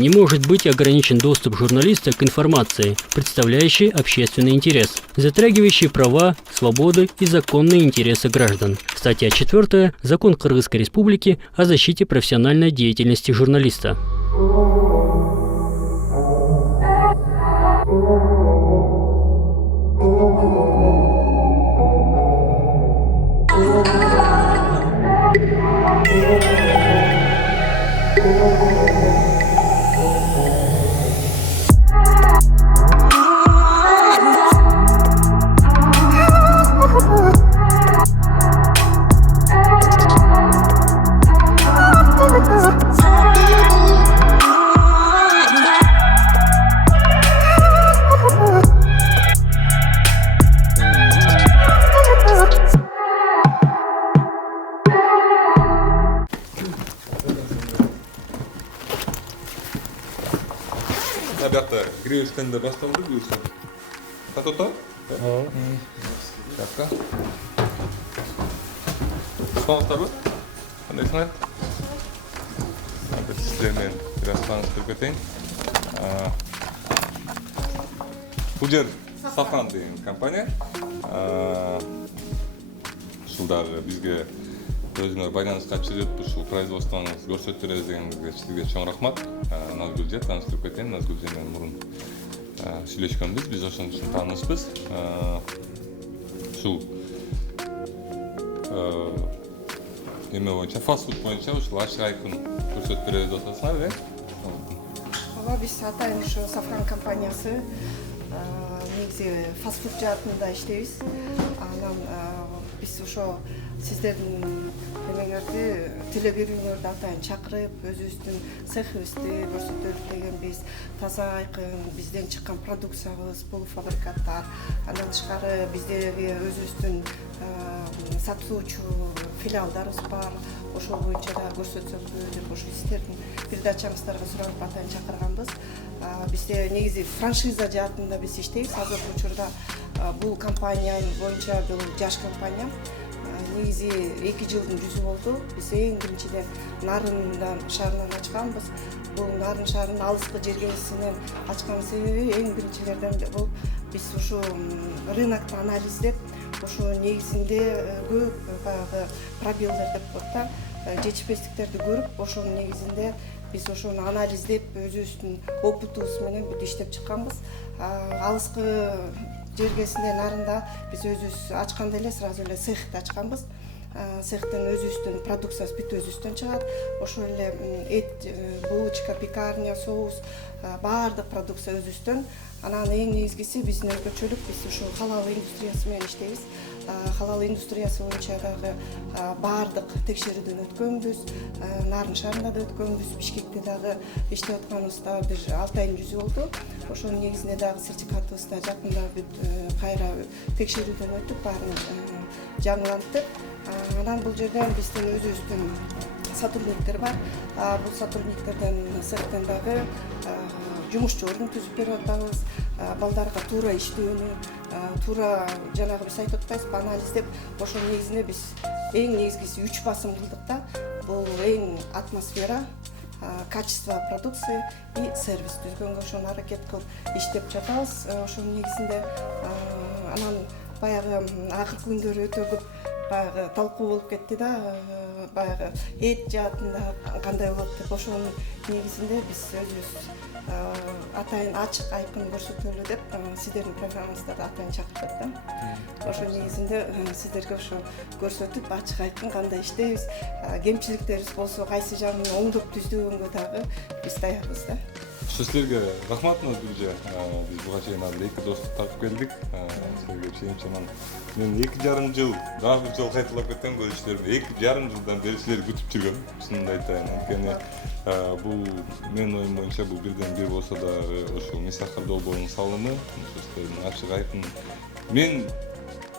Не может быть ограничен доступ журналиста к информации, представляющей общественный интерес, затрагивающей права, свободы и законные интересы граждан. Статья 4. Закон Кыргызской Республики о защите профессиональной деятельности журналиста. Ребята, греюшканы да басталды бұйырсын. Татота? Жаққа. Сұлаңыздар ба? Қандайсыңар? Бір сіздермен біраз таныстырып кетейін. Бұл жер Сафран деген компания. Ушулдағы бізге өзүңөр байланышка чыгып ушул производствоңуз көрсөтүп беребиз дегенге сизге чоң рахмат. Назгүлже тааныштырып кетейин. Назгүлже менен мурун сүйлөшкөнбүз, биз ошон үчүн таанышпыз. Ушул эме боюнча, фастфуд боюнча ушул ачык айкын көрсөтүп беребиз деп атасыңар, Ооба, биз атайын ушу Сафран компаниясы негизи фастфуд жаатында иштейбиз. Анан биз ошо сиздердин эмеңерди тиле берүүңөрдү атайын чакырып, өзүбүздүн цехибизди көрсөтөлүк дегенбиз. Таза айкын бизден чыккан продукциябыз, полуфабрикаттар, андан тышкары биздеги өзүбүздүн сатылуучу филиалдарыбыз бар. Ошол боюнча да көрсөтсөкпү деп ошо сиздердин передачаңыздарга сурап атайын чакырганбыз. Бизде негизи франшиза жаатында биз иштейбиз. Азыркы учурда бул компания боюнча бул жаш компания. Негизи 2 жылдын жүзү болду. Биз эң биринчиден Нарын шаарынан ачканбыз. Бул Нарын шаарынын алыскы жергесинен ачкан себеби эң биринчилерден болуп биз ушу рынокту анализдеп, ошо негизинде көп баягы пробелдер деп коет да, жетишпестиктерди көрүп, ошонун негизинде биз ошону анализдеп, өзүбүздүн опытыбыз менен бүт иштеп чыкканбыз. Алыскы жергесинде Нарында биз өзүбүз ачканда эле сразу эле цехти ачканбыз. Цехтен өзүбүздүн продукциябыз бүт өзүбүздөн чыгат. Ошол эле эт, булочка, пекарня, соус, баардык продукция өзүбүздөн. Анан эң негизгиси биздин өзгөчөлүк, биз ушу халал индустриясы менен иштейбиз. Халал индустриясы боюнча дагы баардык текшерүүдөн өткөнбүз. Нарын шаарында да өткөнбүз, Бишкекте дагы иштеп атканыбызда бир 6 айдын жүзү болду. Ошонун негизинде дагы сертификатыбыз да жакында бүт кайра текшерүүдөн өтүп, баарын жаңылантып. Анан бул жерден биздин өзүбүздүн сотрудниктер бар. Бул сотрудниктерден цехтен дагы жумушчу орун түзүп берип атабыз. Балдарга туура иштөөнү, туура жанагы биз айтып атпайбызбы, анализдеп, ошонун негизинде биз эң негизгиси 3 басым кылдык да. Бул эң атмосфера, качество продукции и сервис түзгөнгө ошону аракет кылып иштеп жатабыз. Ошонун негизинде анан баягы акыркы күндөрү өтө көп баягы талкуу болуп кетти да, баягы эт жаатында кандай болот деп, ошонун негизинде биз өзүбүз атайын ачык айкын көрсөтөлү деп сиздердин программаңыздарда атайын чакырып аттым. Ошонун негизинде сиздерге ошо көрсөтүп, ачык айкын кандай иштейбиз, кемчиликтерибиз болсо кайсы жагын оңдоп түздөгөнгө дагы биз даярбыз да. Сіздерге рахмат Назгүлже. Біз бұға чейін екі достық тартып келдік. Сіздерге чейін мен 2,5 жыл, daha bir жыл қайталап кеткен көріштерді 2,5 жылдан бері сіздер күтіп жүргем. Шынымды айтайын. Өйткені бұл мен ойым бойынша бұл бірден бір болса да ошол Мисахар долбоонун салымы, сіздердің ашық айқын. Мен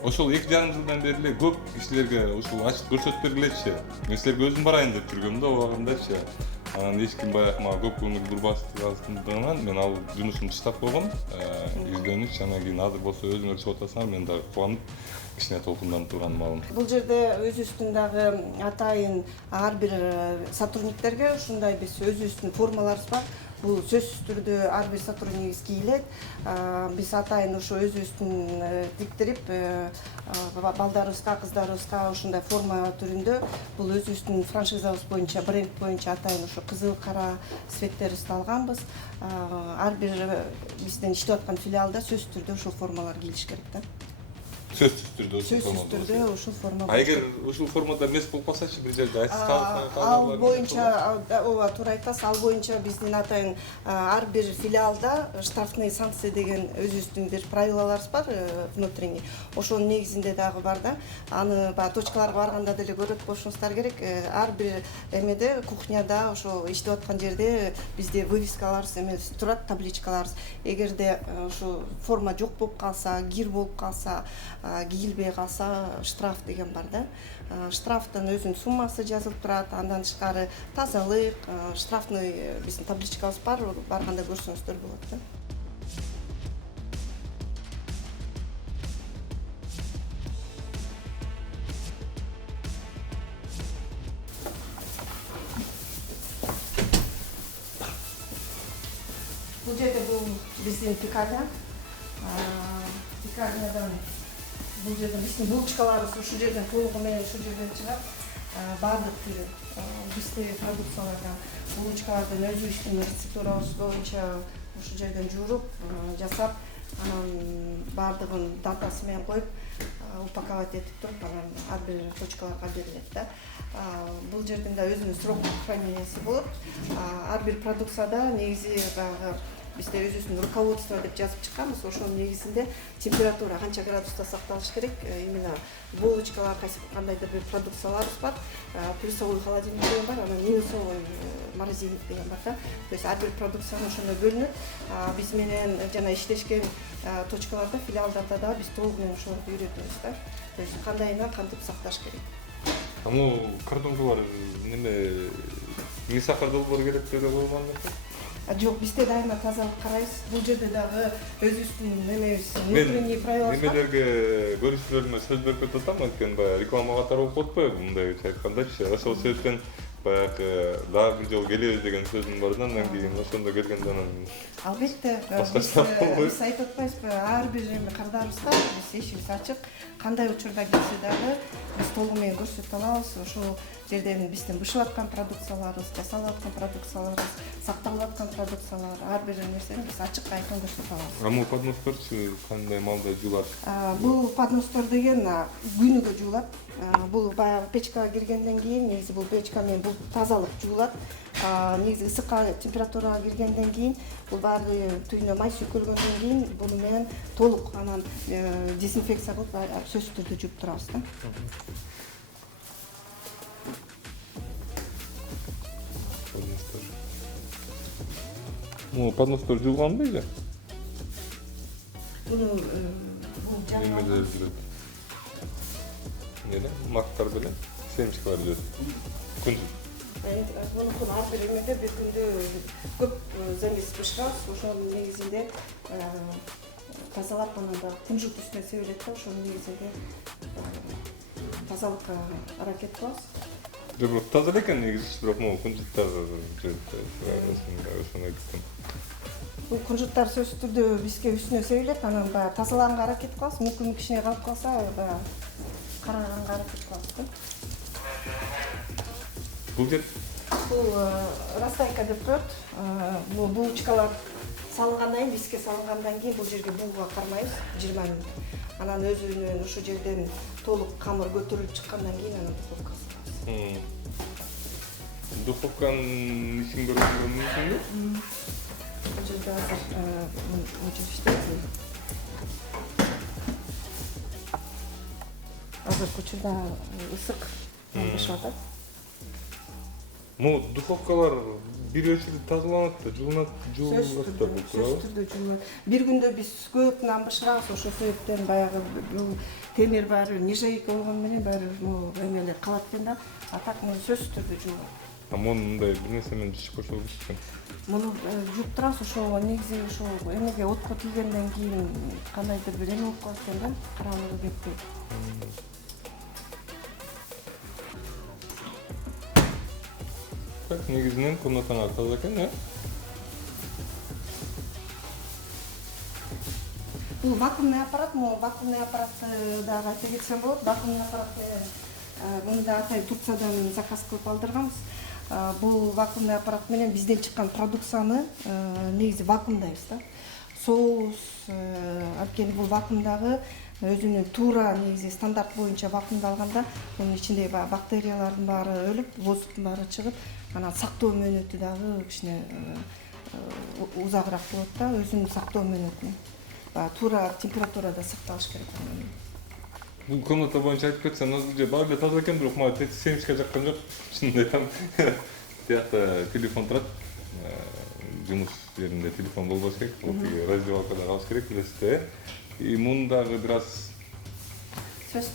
ошол 2,5 жылдан бери көп кишилерге ушул ачык көрсөтүп бергилечи. Мен силерге өзүм барайын деп жүргөм да, убагындачы. Анан эч ким баягы мага көп көңүл бурбастыгынан мен ал жумушумду таштап койгом. Издениш анан кийин азыр болсо өзүңөр чыгып атасыңар, мен дагы кубанып кичине толкунданып турган маалым. Бул жерде өзүбүздүн дагы атайын ар бир сотрудниктерге ушундай биз өзүбүздүн формаларыбыз бар. бул сөзсүз түрдө ар бир сотруднигибиз кийилет. Биз атайын ошо өзүбүздүн тиктирип балдарыбызга, кыздарыбызга ушундай форма түрүндө бул өзүбүздүн франшизабыз боюнча, бренд боюнча атайын ошо кызыл, кара цветтерибизди алганбыз. Ар бир биздин иштеп аткан филиалда сөзсүз түрдө ушул формалар кийилиш керек да. Сөзсүз түрдө Сөзсүз түрдө ушул форма. Эгер ушул формада эмес болуп калсачы, бир жерде айтсаңыз, ал боюнча ооба туура айтасыз. Ал боюнча биздин атайын ар бир филиалда штрафный санкция деген өзүбүздүн бир правилаларыбыз бар, внутренний. Ошонун негизинде дагы бар да. Аны баягы точкаларга барганда деле көрөт болушуңуздар керек. Ар бир эмеде кухняда ошо иштеп аткан жерде бизде вывескаларыбыз эмес турат, табличкаларыбыз. Эгерде ушу форма жок болуп калса, кир болуп калса, кийилбей калса штраф деген бар да. Штрафтын өзүнүн суммасы жазылып турат. Андан тышкары тазалык, штрафный биздин табличкабыз бар, барганда көрсөңүздөр болот да. Бул жерде бул биздин пекарня. Пекарнядан бул жерден биздин булочкаларыбыз ушул жерден толугу менен ушул жерден чыгат. Баардык түрү бизде продукциялардан булочкалардан өзүбүздүн рецептурабыз боюнча ушул жерден жууруп, жасап, анан баардыгын датасы менен коюп, упаковать этип туруп, анан ар бир точкаларга берилет да. Бул жерден да өзүнүн срок хранениясы болот. Ар бир продукцияда негизи баягы бизде өзүбүздүн руководство деп жазып чыкканбыз. Ошонун негизинде температура канча градуста сакталыш керек. Именно булочкалар, кандайдыр бир продукцияларыбыз бар. Плюсовой холодильник деген бар, анан минусовой морозильник деген бар да. То есть ар бир продукцияны ошондой бөлүнөт. Биз менен жана иштешкен точкаларда, филиалдарда да биз толугу менен ошолорду үйрөтөбүз да. То есть кандайына кантип сакташ керек. Кардондулар эме сахар долбоор керек деп койгон эмес? Жок, бизде дайыма тазалык карайбыз. Бул жерде дагы өзүбүздүн эмебиз, внутренний правилабыз бар. Немелерге көрүүчүлөрүмө сөз берип кетип атам, анткени баягы реклама катары болуп атпайбы мындайча айткандачы. Ошол себептен баягы дагы бир жолу келебиз деген сөзүм бар да, андан кийин ошондо келгенде анан албетте биз айтып атпайбызбы, ар бир кардарыбызга биз эшигибиз ачык. Кандай учурда келсе дагы биз толугу менен көрсөтө алабыз. Ошол жерден биздин бышып аткан продукцияларыбыз, жасалып аткан продукцияларыбыз, сакталып аткан продукциялар, ар бир нерсени биз ачык айкын көрсөтө алабыз. Бул подносторчу кандай маалда жуулат? Бул подностор деген күнүгө жуулат. Бул баягы печкага киргенден кийин, негизи бул печка менен бул тазалык жуулат. Негизи ысык температурага киргенден кийин, бул баары түйүнө май сүйкөлгөндөн кийин буну менен толук анан дезинфекция кылып сөзсүз түрдө жууп турабыз да. Подностор жуулганбы эле? Бул Немелер жүрөт? Мактар менен семечкалар жүрөт. Күндүз. Мунукун ар бир эмеде бир күндө көп замес бышырабыз. Ошонун негизинде тазалап, анан дагы кунжут үстүнө себилет да, ошонун негизинде тазалыкка аракет кылабыз. Бирок таза экен негизи, бирок могу кунжуттар жүрөт. Ошону айттым. Бул кунжуттар сөзсүз түрдө бизге үстүнө себилет, анан баягы тазалаганга аракет кылабыз. Мүмкүн кичине калып калса, баягы караганга аракет кылабыз да. Бул жер растайка деп коет. Бул булочкалар салынгандан кийин, бизге салынгандан кийин бул жерге бууга кармайбыз 20 мүнөт. Анан өзүнүн ушул жерден толук камыр көтөрүлүп чыккандан кийин анан духовкага салабыз. Духовканын ишин көрүүгө мүмкүнбү? Бул жерде азыр мынча иштейт. Азыр учурда ысык бышып атат. Духовкалар бир өчүрдө тазаланат да, жууланат, Сөзсүз түрдө жууланат. Бир күндө биз көп нан бышырабыз, ошол себептен баягы темир баары нержавейка болгону менен баары эмелер калат экен да. А так сөзсүз түрдө жууланат. Муну мындай бир нерсе менен жуп койсоңуз экен. Муну жууп турабыз, ошо негизи ошо эмеге отко тийгенден кийин кандайдыр бир эме болуп калат экен да, караңгы кетпей. Негизинен комнатаңар таза экен, Бул вакуумный аппарат, могу вакуумный аппаратты дагы айта кетсем болот. Вакуумный аппарат муну да атайын Турциядан заказ кылып алдырганбыз. Бул вакуумный аппарат менен бизден чыккан продукцияны негизи вакуумдайбыз да. Соус анткени бул вакуумдагы өзүнүн туура негизи стандарт боюнча вакуумдалганда мунун ичиндеги бактериялардын баары өлүп, воздухтун баары чыгып, анан сактоо мөөнөтү дагы кичине узагыраак болот да, өзүнүн сактоо мөөнөтүнө. Туура температурада сакталыш керек. Бул комната боюнча айтып кетсем, же баары эле таза экен, бирок мага семишке жаккан жок. Чынын айтам. Тиякта телефон турат. Жумуш жеринде телефон болбош керек. Раздевалкада калыш керек, билесиз. И мундагы бир аз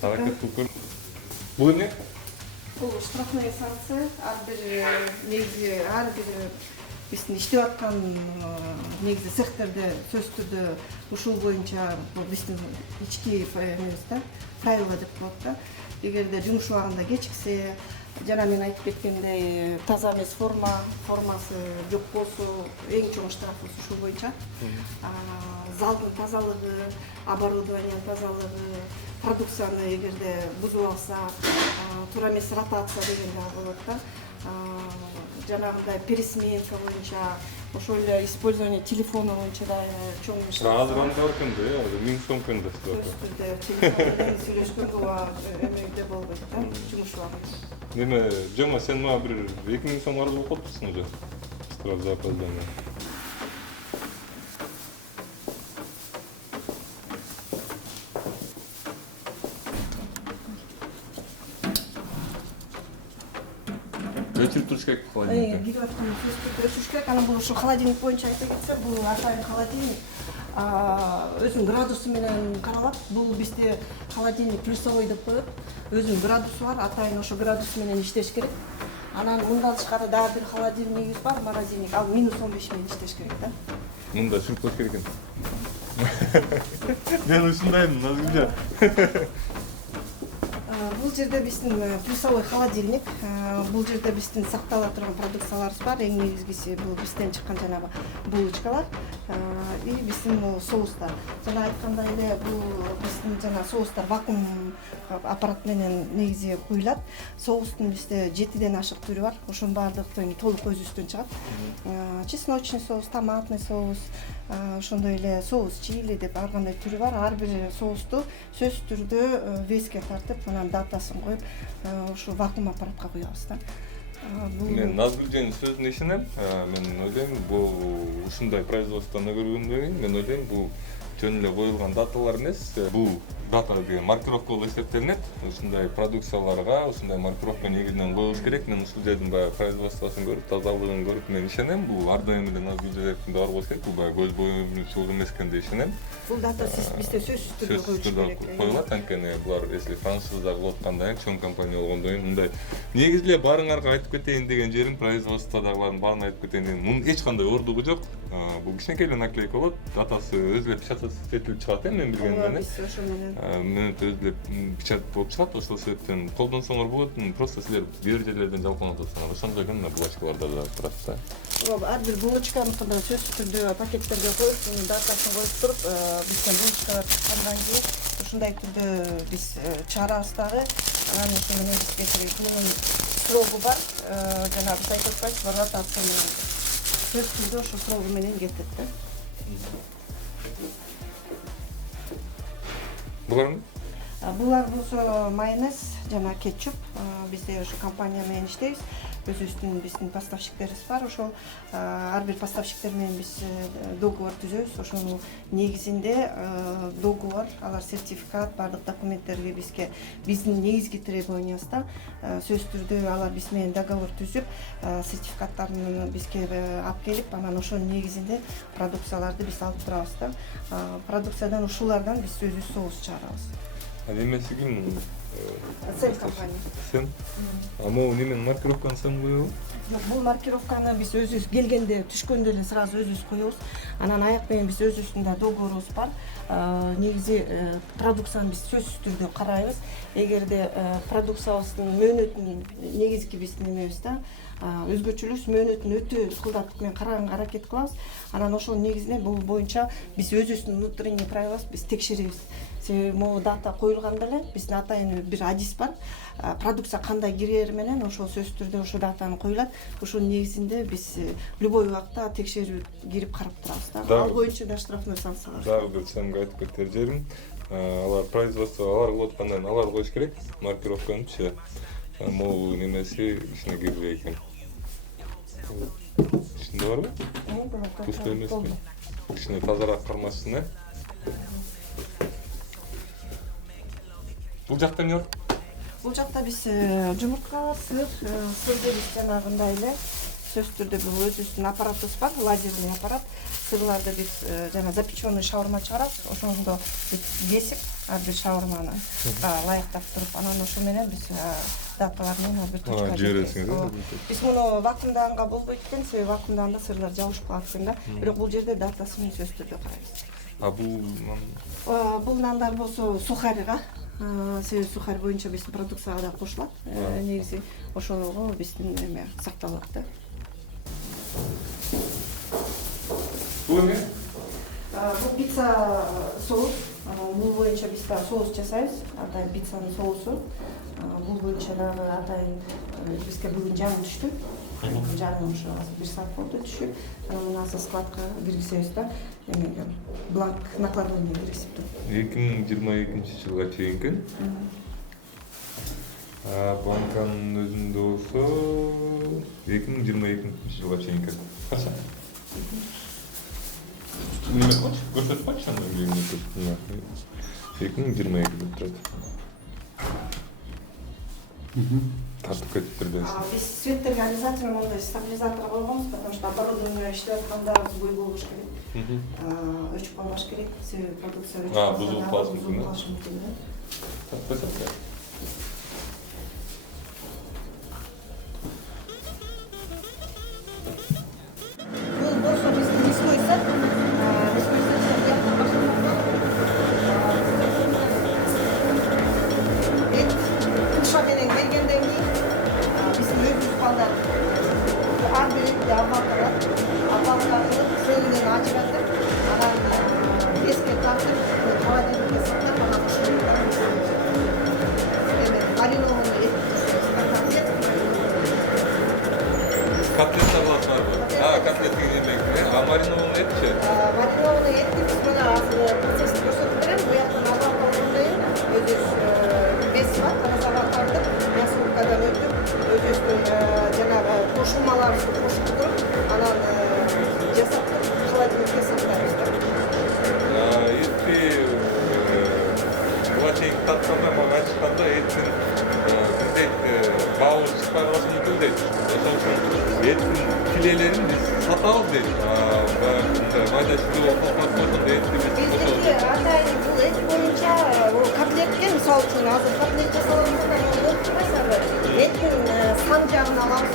аракет кылып көрдүм. Бул эмне? Бул штрафная санкция. Ар бир биздин иштеп аткан негизи цехтерде сөзсүз түрдө ушул боюнча биздин ички эмебиз да, правила деп коет да. Эгерде жумуш убагында кечиксе, жана мен айтып кеткендей таза эмес формасы жок болсо эң чоң штрафыбыз ушул боюнча. Залдын тазалыгы, оборудованиянын тазалыгы, продукцияны эгерде бузуп алса, туура эмес ротация деген дагы болот да. Жанагындай пересменка боюнча, ошол эле использование телефона боюнча да чоң штраф. Азыр анда бар экен да, 1000 сом экен да. Телефон менен сүйлөшкөнгө эмеде болбойт да, жумуш убагында. Неме, Жома, сен мага бир 2000 сом карыз болуп калыптырсың уже. Штраф за опоздание. Өчүрүп туруш керек холодильникте. Бирип аткан сөзсүз өчүрүш керек. Анан бул ушу холодильник боюнча айта кетсем, бул атайын холодильник. Өзүнүн градусу менен каралат. Бул бизде холодильник плюсовой деп коет. Өзүнүн градусу бар, атайын ошо градус менен иштеш керек. Анан мындан тышкары дагы бир холодильнигибиз бар, морозильник. Ал -15 менен иштеш керек да. Мында сүрүп коюш керек экен. Мен ушундаймын, азырынча. Бул жерде биздин плюсовой холодильник. Бул жерде биздин сактала турган продукцияларыбыз бар. Эң негизгиси бул бизден чыккан жанагы булочкалар и биздин соустар. Жана айткандай эле бул биздин жана соустар вакуум аппарат менен негизи куюлат. Соустун бизде 7ден ашык түрү бар. Ошонун баардыгын толук өзүбүздөн чыгат. Чесночный соус, томатный соус, ошондой эле соус чили деп ар кандай түрү бар. Ар бир соусту сөзсүз түрдө веске тартып, анан датасын коюп, ушу вакуум аппаратка куябыз да. Мен Назгүлженин сөзүнө ишенем. Мен ойлойм, бул ушундай производствону көргөндөн кийин мен ойлойм, бул жөн эле коюлган даталар эмес. Бул дата деген маркировка болуп эсептелинет. Ушундай продукцияларга ушундай маркировка негизинен коюлуш керек. Мен ушул жердин баягы производствосун көрүп, тазалыгын көрүп мен ишенем. Бул ар дайым эле Назгүлжендин бар болуш керек. Бул баягы көз боюмчулук эмес экен деп ишенем. Бул дата бизде сөзсүз түрдө коюлуш керек. Коюлат, анткени булар если франшиза кылып атканда чоң компания болгондон кийин мындай негизи эле баарыңарга айтып кетейин деген жерим производстводагылардын баарын айтып кетейин деген. Мунун эч кандай ордугу жок. Бул кичинекей эле наклейка болот. Датасы өзү эле печатать этилип чыгат мен билгенден. Ошо менен Мен өзү эле печать болуп чыгат. Ошол себептен колдонсоңор болот. Просто силер бир жерлерден жалпыңап атасыңар. Ошондой гана булочкаларда да турат да. Ар бир булочканы сөзсүз түрдө пакеттерге коюп, датасын коюп туруп, бизден булочкалар чыккандан кийин ушундай түрдө биз чыгарабыз дагы. Анан ошо менен бизге тиги срогу бар. Жана биз айтып атпайбызбы, ротацияны сөзсүз түрдө ошо срогу менен кетет да. Булар Булар болсо майонез жана кетчуп. Бизде ошо компания менен иштейбиз. Өзүбүздүн биздин поставщиктерибиз бар. Ошол ар бир поставщиктер менен биз договор түзөбүз. Ошонун негизинде договор, алар сертификат, бардык документтерге бизге биздин негизги требованиябызда сөзсүз түрдө алар биз менен договор түзүп, сертификаттарын бизге алып келип, анан ошонун негизинде продукцияларды биз алып турабыз да. Продукциядан ушулардан биз өзүбүз соус чыгарабыз. Немеси ким? Сен компания. Сен? Могу неменин маркировканы сен коебу? Бул маркировканы биз өзүбүз келгенде түшкөндө эле сразу өзүбүз коебуз. Анан аяк менен биз өзүбүздүн да договорубуз бар. Негизи продукцияны биз сөзсүз түрдө карайбыз. Эгерде продукциябыздын мөөнөтүн негизги биздин эмебиз да өзгөчөлүгүбүз мөөнөтүн өтө ыкылдаттык менен караганга аракет кылабыз. Анан ошол негизинде бул боюнча биз өзүбүздүн внутренний правилабыз биз текшеребиз. Себеби могу дата коюлганда эле биздин атайын бир адис бар. Продукция кандай кирери менен ошол сөзсүз түрдө ошол датаны коюлат. Ошонун негизинде биз любой убакта текшерүү кирип карап турабыз да. Ал боюнча да штрафной санкция бар. Дагы бир сенге айтып кетер жерим, алар производство алар кылып аткандан алар коюш керек маркировканычы. Могу немеси ичине кирбей экен. Ичинде барбы? Пустой эмеспи? Ичине тазараак кармаш үчүн, Бул жакта эмне бар? Бул жакта биз жумуртка, сырды биз жанагындай эле сөзсүз түрдө бул өзүбүздүн аппаратыбыз бар, лазерный аппарат. Сырларды биз жана запеченный шаурма чыгарабыз. Ошондо биз кесип, ар бир шаурманы ылайыктап туруп, анан ошо менен биз даталар менен ар бир точкага жибересиңиз. Биз муну вакуумдаганга болбойт экен, себеби вакуумдаганда сырлар жабышып калат экен да. Бирок бул жерде датасы менен сөзсүз түрдө карайбыз. Бул нандар болсо сухарьга, себеби сухарь боюнча биздин продукцияга да кошулат. Негизи ошого биздин эме сакталат да. Бул эмне? Бул пицца соус. Бул боюнча биз да соус жасайбыз. Атайын пиццанын соусу. Бул боюнча дагы атайын бизге бүгүн жаңы түштү. Жаңы ошо бир саат болду түшүп. Мына складка киргизебиз да. Эмеге бланк накладывание киргизип туруп. 2022-жылга чейин экен. Банканын өзүндө болсо 2022-жылга чейин экен. Качан? Неме коч? Көрсөтүп койчу аны эмне көрсөтүп. 2022 деп турат. Тартып кетиптир дейсиз. Биз светтерге обязательно мондай стабилизатор койгонбуз, потому что оборудование иштеп атканда сбой болуш керек. Өчүп калбаш керек, себеби продукция өчүп калса, бузулуп калышы мүмкүн. Тартып койсоң. Бул болсо биздин мясной сет. Мясной сет бияктан башталган. Эт кыша менен келгенден кийин биздин өзүбүз балдар ар бир этти абалкалат. Абалкалып, сөлүнөн ачыратып, анан эске тартып, холодильникке сактап, анан ошондо маринованный эт Котлеттер барбы? Котлет деген эме. Маринованный этчи? Маринованный этти биз мына азыр процессти көрсөтүп берем. Буяктан абалкалган сайын өзүбүз бес саат тазалап тартып, мясорубкадан өтүп, өзүбүздүн жанагы кошулмаларыбызды кошуп туруп, анан жасап туруп, холодильникке сактайбыз да. Этти буга чейин тартканда мага айтышканда эттин бауыр чыкпай калышын үчүн дейт. Ошон үчүн эттин филелерин биз сатабыз дейт. Майда чыгып окуп койгондо этти Биздики атайын бул эт боюнча котлетке мисалы үчүн азыр котлет жасаганбыз да, болуп турбайсызбы? Эттин сан жагын алабыз.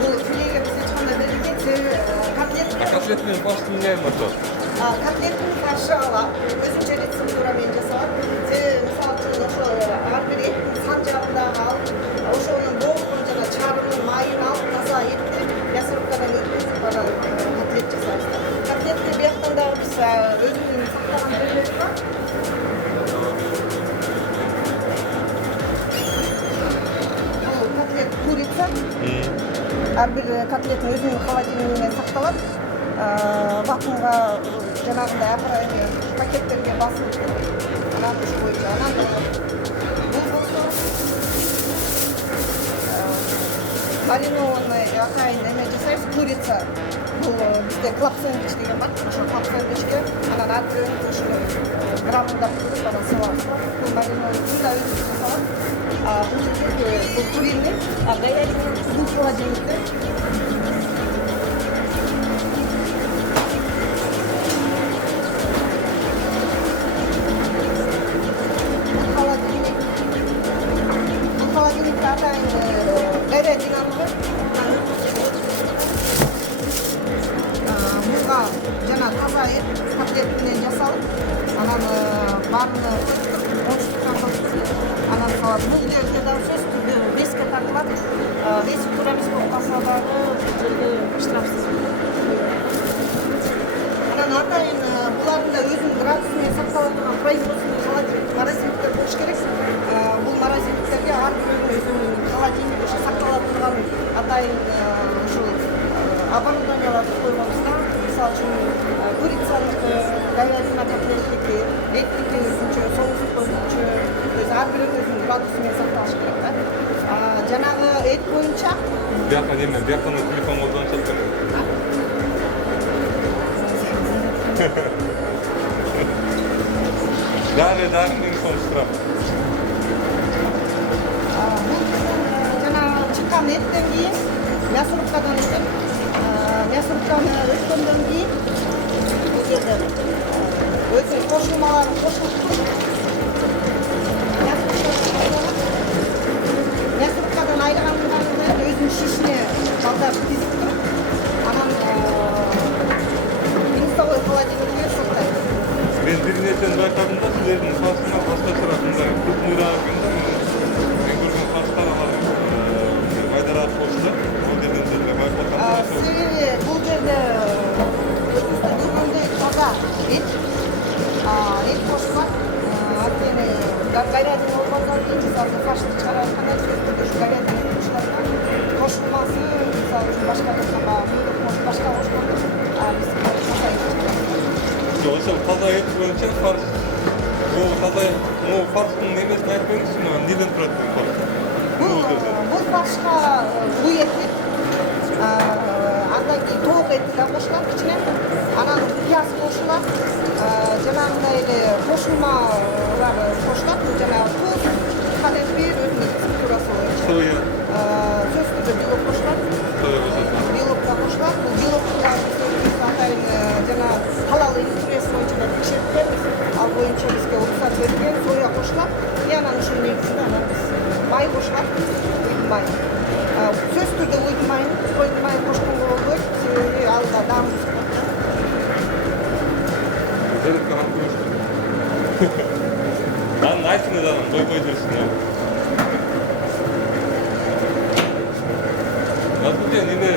Бул филеге биз эч кандай берилген, себеби котлетке котлет менен башты эмне айырмасы бар? котлеттин башы алат, өзүнчө рецептура менен жасалат. Себеби мисалы үчүн ошо ар бир эттин сан жагын дагы алып, ошонун боорун жана чарынын майын алып, таза этти мясорубкадан өткөзүп, анан котлет жасайбыз. Котлетти бияктан дагы биз өзүбүздүн сактаган жерлерибиз бар. Бул котлет курица. Ар бир котлеттин өзүнүн холодильнигинен сакталат. Вакуумга жанагындай аппарат пакеттерге басылып туруп, анан ушу боюнча бул болсо маринованный атайын эме жасайбыз, курица. Бул бизде клаб сэндвич деген бар. Ошо клаб сэндвичке анан ар бирөөнүн ушуну граммдап туруп, анан салабыз. Бул маринованный да өзүбүз жасалат. Бул жерде бул куриный, говядина бул холодильникте. Холодильникте атайын говядинаны штрафсыз. Анан атайын булардын да өзүнүн градусы менен сактала турган производственный холодильник, морозильниктер болуш керек. Бул морозильниктерге ар бир өзүнүн холодильник ошо сактала турган атайын ушул оборудованияларды койгонбузда, мисалы үчүн курицаныкы, говядина котлеттики, эттики өзүнчө, соусу өзүнчө, ар бирөө өзүнүн градусы менен сакталыш керек да. Жанагы эт боюнча Бияка неме, бияктан телефон колдонушат экен. Дагы мен сонуштурам. жана чыккан эттен кийин мясорубкадан өтөт. Мясорубканы өткөндөн кийин бул жерде өзүнүн кошулмаларын кошулуп мясорубкадан айыргандан кийин өзүнүн шишине балдар тизип туруп, анан минусовой холодильникке сактайт. Мен бир нерсени байкадым да, силердин фарсына башкачараак мындай крупныйраак экен да. Мен көргөн фарстар алар майдараак болчу да. Бул жерден деле байкап аткан. Себеби бул жерде өзүңүздөр көргөндөй таза эт кошулат. Анткени говядина болгондон кийин мисалы фаршты чыгарып атканда сөзсүз ушу говядина кошулат. Кошулмасы мисалы үчүн башка башка кошкондо биз Ошол таза эт боюнча фарш. Бул таза, фарштын немесин айтып бериңизчи, эмнеден турат бул фарш? бул фаршка куй эти, андан кийин тоок эти да кошулат ичине, анан пияз кошулат, жанагындай эле кошулмалар кошулат, жанагы туз, калембир, өзүнүн рецептурасы боюнча. Соя. Сөзсүз түрдө белок кошулат. Белок да кошулат. Бул белоктар атайын жана халал индустриясы боюнча да текшертилебиз. Ал боюнча бизге уруксат берилген, соя кошулат. И анан ушунун негизинде анан биз май кошулат, уйдун майы. Сөзсүз түрдө уйдун майын, койдун майын кошконго болбойт, себеби ал да даамын бузат. Зерекке алып көрүштүм. Анын айсыны да койбой жүрсүн. Насколько неме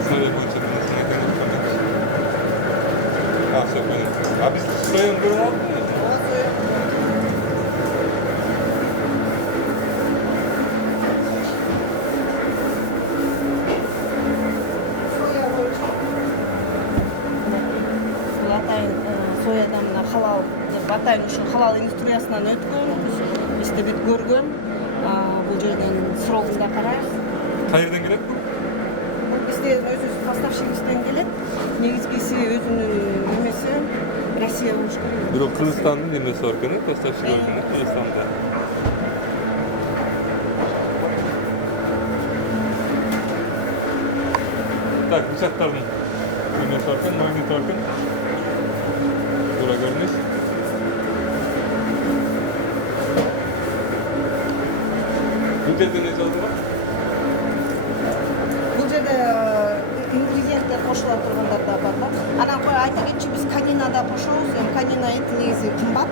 история боюнча нерсени айтайын деп жаткам. Всё понятно. А биз сояны көрүп алдыкпы? Соядан мына халал деп атайын ушу халал индустриясынан өткөн, иштебит көргөн. Бул жерден срогун да карайбыз. Кайерден келет бул? Бизден өзүбүз поставщигибизден келет. Негизгиси өзүнүн немеси Россия болуш керек. Бирок Кыргызстандын немеси бар экен, поставщиги бар экен, Кыргызстанда. Так, бычактардын немеси бар экен, магнити бар экен. Тура көрүнүш. Бул жерде не жазылган? Бул жерде ингредиенттер кошула тургандар да бар да. Анан айта кетчи, биз канина да кошобуз. Канина эти негизи кымбат,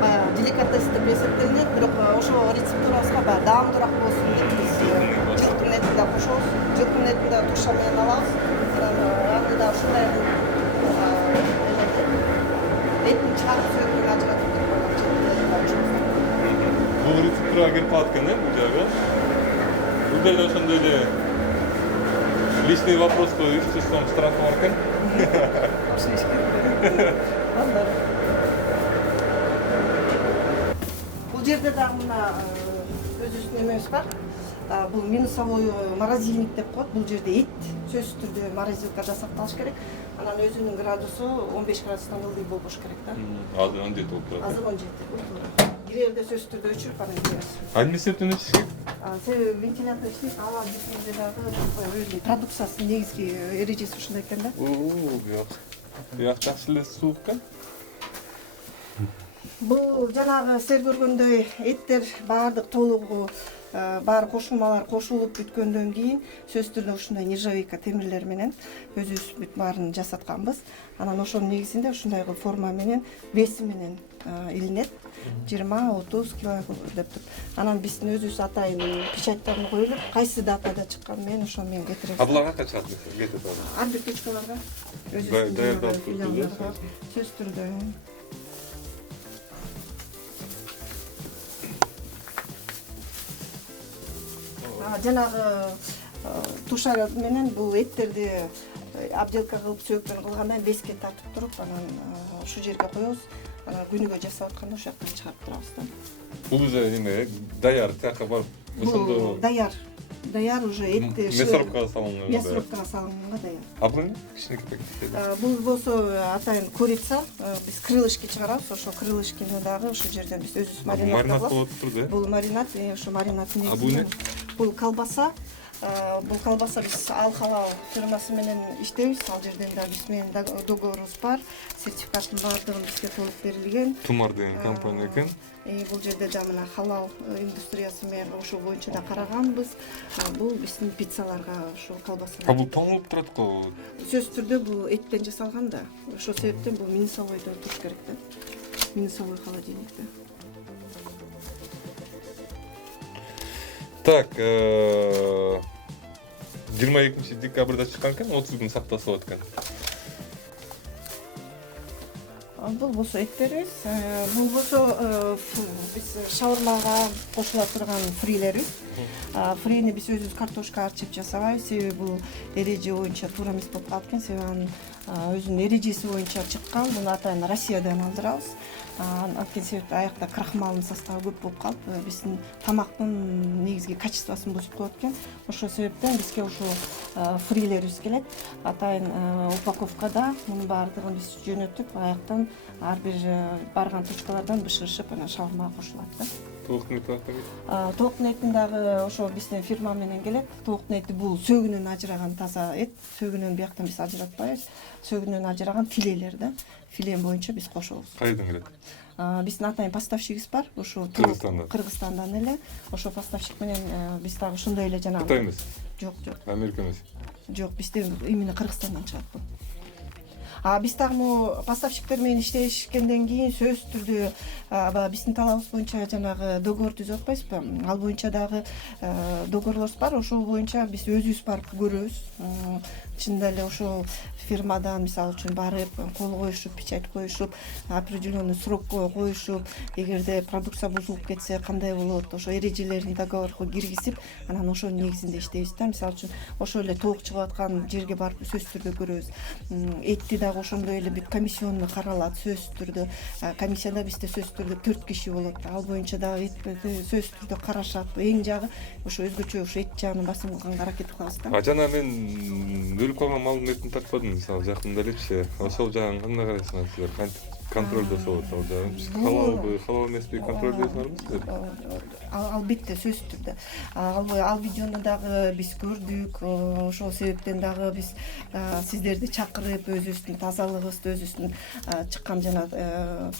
баягы деликатес деп эсептелинет, бирок ошо рецептурасына баягы даамдуураак болсун деп биз жылкынын этин да кошобуз. Жылкынын этин да туша менен алабыз. Аны да ушундай эттин чыгарып сөөгүн ажыратып деп койгон. Бул рецептурага келип калат экен, бул жерге. Бул жерде ошондой эле личный вопроско 300 сом штрафы бар экен. Бул жерде дагы мына өзүбүздүн немебиз бар. Бул минусовой морозильник деп коет. Бул жерде эт сөзсүз түрдө морозилкада сакталыш керек. Анан өзүнүн градусу 15 градустан ылдый болбош керек да. Азыр 17 болуп турат. Азыр 17. Кирерде сөзсүз түрдө өчүрүп анан киребиз. Эмне себептен өчүш керек? Себеби вентилятор иштейт, ала бизде дагы өзүнүн продукциясынын негизги эрежеси ушундай экен да. Бияк жакшы эле суук экен. Бул жанагы силер көргөндөй эттер баардык толугу баары кошулмалар кошулуп бүткөндөн кийин сөзсүз түрдө ушундай нержавейка темирлер менен өзүбүз бүт баарын жасатканбыз. Анан ошонун негизинде ушундай форма менен веси менен илинет 20-30 кило деп туруп. Анан биздин өзүбүз атайын печаттарын коюлуп, кайсы датада чыккан мен ошол менен кетиребиз. Буларга канча кетет ал? Ар бир точкаларга Даярдалып филиалдарга сөзсүз түрдө. Жанагы тушар менен бул эттерди обделка кылып сөөгүнөн кылгандан 5ке тартып туруп, анан ушул жерге коебуз. Анан күнүгө жасап атканда ошол жактан чыгарып турабыз да. Бул уже неме даяр тияка барып Бул даяр уже этти мясорубкага салынган. Мясорубкага салынганга даяр. А бул кичинекей пакет. Бул болсо атайын курица, биз крылышки чыгарабыз, ошо крылышкини дагы ошол жерден биз өзүбүз маринад болуп турду. Бул маринад, ошо маринад А бул не? Бул колбаса. Бул колбаса биз Ал Халал фирмасы менен иштейбиз. Ал жерден да биз менен договорубуз бар. Сертификаттын баардыгы бизге толук берилген. Тумар деген компания экен. Бул жерде да мына халал индустриясы менен ошол боюнча да караганбыз. Бул биздин пиццаларга ошол колбаса. А бул тоңулуп турат го. Сөзсүз түрдө бул эттен жасалган да. Ошол себептен бул минусовойдо туруш керек да. Минусовой холодильникте. Так, 22 декабрда чыккан экен, 30 күн сакталса болот экен. Бул болсо эттерибиз, бул болсо биз шаурмага кошула турган фрилерибиз. Фрини биз өзүбүз картошка арчып жасабайбыз, себеби бул эреже боюнча туура эмес болуп калып экен, себеби анын өзүнүн эрежеси боюнча чыккан. Муну атайын Россиядан алдырабыз. Анткени себептен аякта крахмалдын составы көп болуп калып, биздин тамактын негизги качествосын бузуп коет экен. Ошол себептен бизге ушул фрилерибиз келет. Атайын упаковкада мунун баардыгын биз жөнөтүп, аяктан ар бир барган точкалардан бышырышып, анан шаурмага кошулат да. Толуктун эти Толуктун этин дагы ошо биздин фирма менен келет. Толуктун эти бул сөөгүнөн ажыраган таза эт. Сөөгүнөн бияктан биз ажыратпайбыз. Сөөгүнөн ажыраган филелер да. Филе боюнча биз кошобуз. Кайдан келет? Биздин атайын поставщигибиз бар. Ошо Кыргызстандан эле. Ошо поставщик менен биз дагы ошондой эле жанагы. Кытай эмес? Жок. Америка эмес? Жок, бизде именно Кыргызстандан чыгат бул. Биз дагы поставщиктер менен иштешкенден кийин сөзсүз түрдө биздин талабыбыз боюнча жанагы договор түзүп атпайбызбы? Ал боюнча дагы договорлорубуз бар. Ошол боюнча биз өзүбүз барып көрөбүз. Чындап эле ошол фирмадан мисалы үчүн барып кол коюшуп, печать коюшуп, определенный срок коюшуп, эгерде продукция бузулуп кетсе кандай болот, ошо эрежелерин договорго киргизип, анан ошонун негизинде иштейбиз да. Мисалы үчүн ошол эле толук чыгып аткан жерге барып сөзсүз түрдө көрөбүз. Этти дагы ошондой эле бүт комиссионный каралат сөзсүз түрдө. Комиссияда бизде сөзсүз түрдө 4 киши болот. Ал боюнча дагы сөзсүз түрдө карашат. Эң жагы ошо өзгөчө ошо эт жагын басым кылганга аракет кылабыз да. Жана мен өлүп калган малдын этин тартпадым, мисалы жакында элечи. Ошол жагын кандай карайсыңар силер? Контролдо болот ал жагы. Халал эмеспи контролдойсуңарбы? Албетте сөзсүз түрдө. Ал видеону дагы биз көрдүк. Ошол себептен дагы биз сиздерди чакырып, өзүбүздүн тазалыгыбызды, өзүбүздүн чыккан жана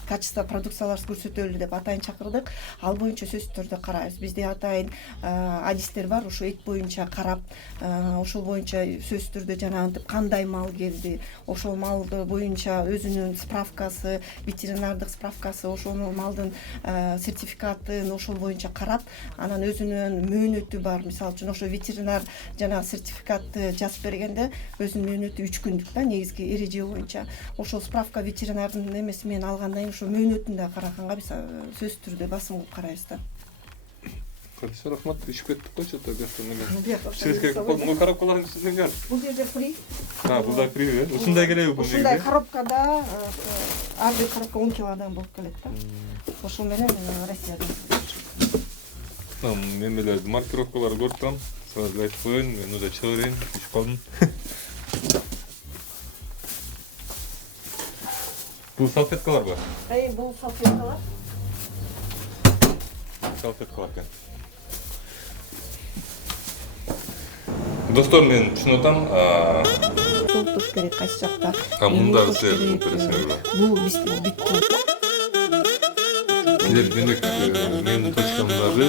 качество продукцияларыбызды көрсөтөлү деп атайын чакырдык. Ал боюнча сөзсүз түрдө карайбыз. Бизде атайын адистер бар, ошо эт боюнча карап, ошол боюнча сөзсүз түрдө жанагынтип кандай мал келди, ошол малды боюнча өзүнүн справкасы, ветеринардык справкасы, ошол малдын сертификатын ошол боюнча карап, анан өзүнүн мөөнөтү бар. Мисалы үчүн ошо ветеринар жана сертификатты жазып бергенде өзүнүн мөөнөтү 3 күндүк да, негизги эреже боюнча. Ошол справка ветеринардын эмеси менен алгандан кийин ошо мөөнөтүн да караганга биз сөзсүз түрдө басым кылып карайбыз да. Хорошо, рахмат. Ишип кеттик го, чото бияктан. Сиздерге бул коробкалардын ичинде эмне бар? Бул жерде фри. Бул да фри, э? Ушундай келеби бул? Ушундай коробкада ар бир коробка 10 килодан болуп келет да. Ошол менен Россиядан. Мен маркировкаларды көрүп турам. Сразу айтып коеюн, мен уже чыга берейин, ишип калдым. Бул салфеткаларбы? Бул салфеткалар. Салфеткалар экен. Достор, мен түшүнүп атам. Толтуш керек кайсы жакта. Мындагы силер интересный. Бул биздин бүттү. Силер демек менин точкамдагы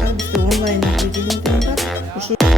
Бизде онлайн наблюдение деген бар. Ушул